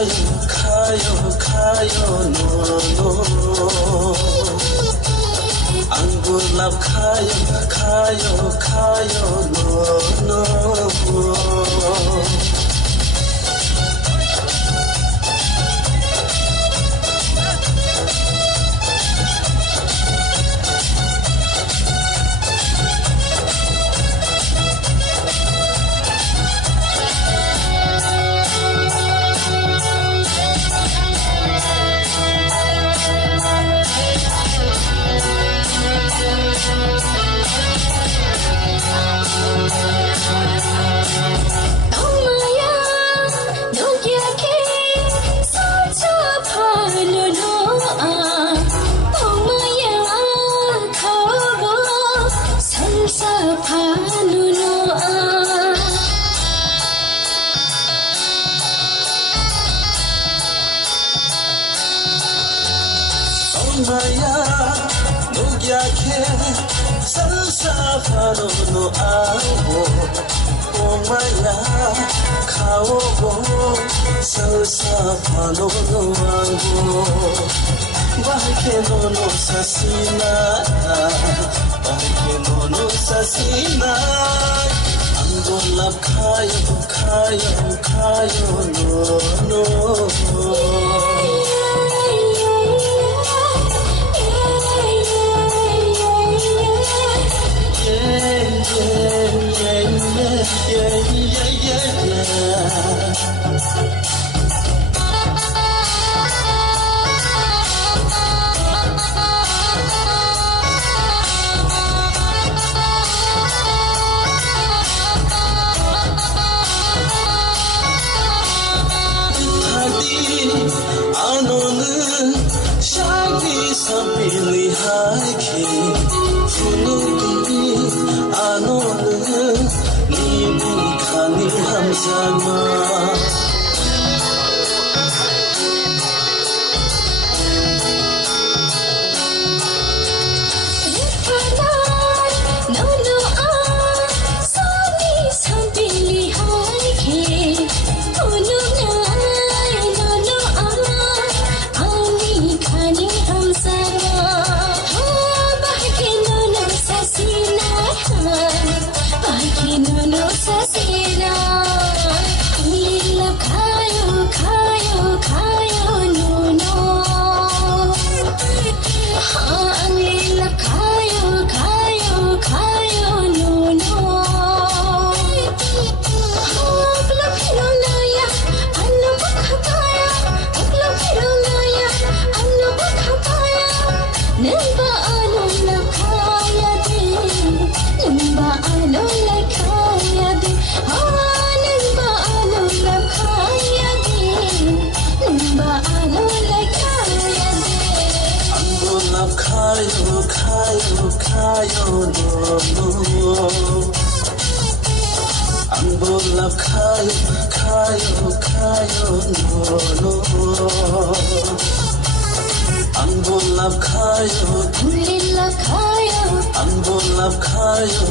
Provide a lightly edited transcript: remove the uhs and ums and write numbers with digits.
खायो no no अंगूर लब खायो no no Maya, no yake, salsa faro no amo. Oh Maya, kao go, salsa faro no amo. Bahke no sasina, bahke no sasina. Ando lab kayo no. 아노는 샤기 삼빌리 하이키 후누기 아노는 니미 카니 함자마 Kayo no Ambo love kayo no Ambo love kayo Ambo love kayo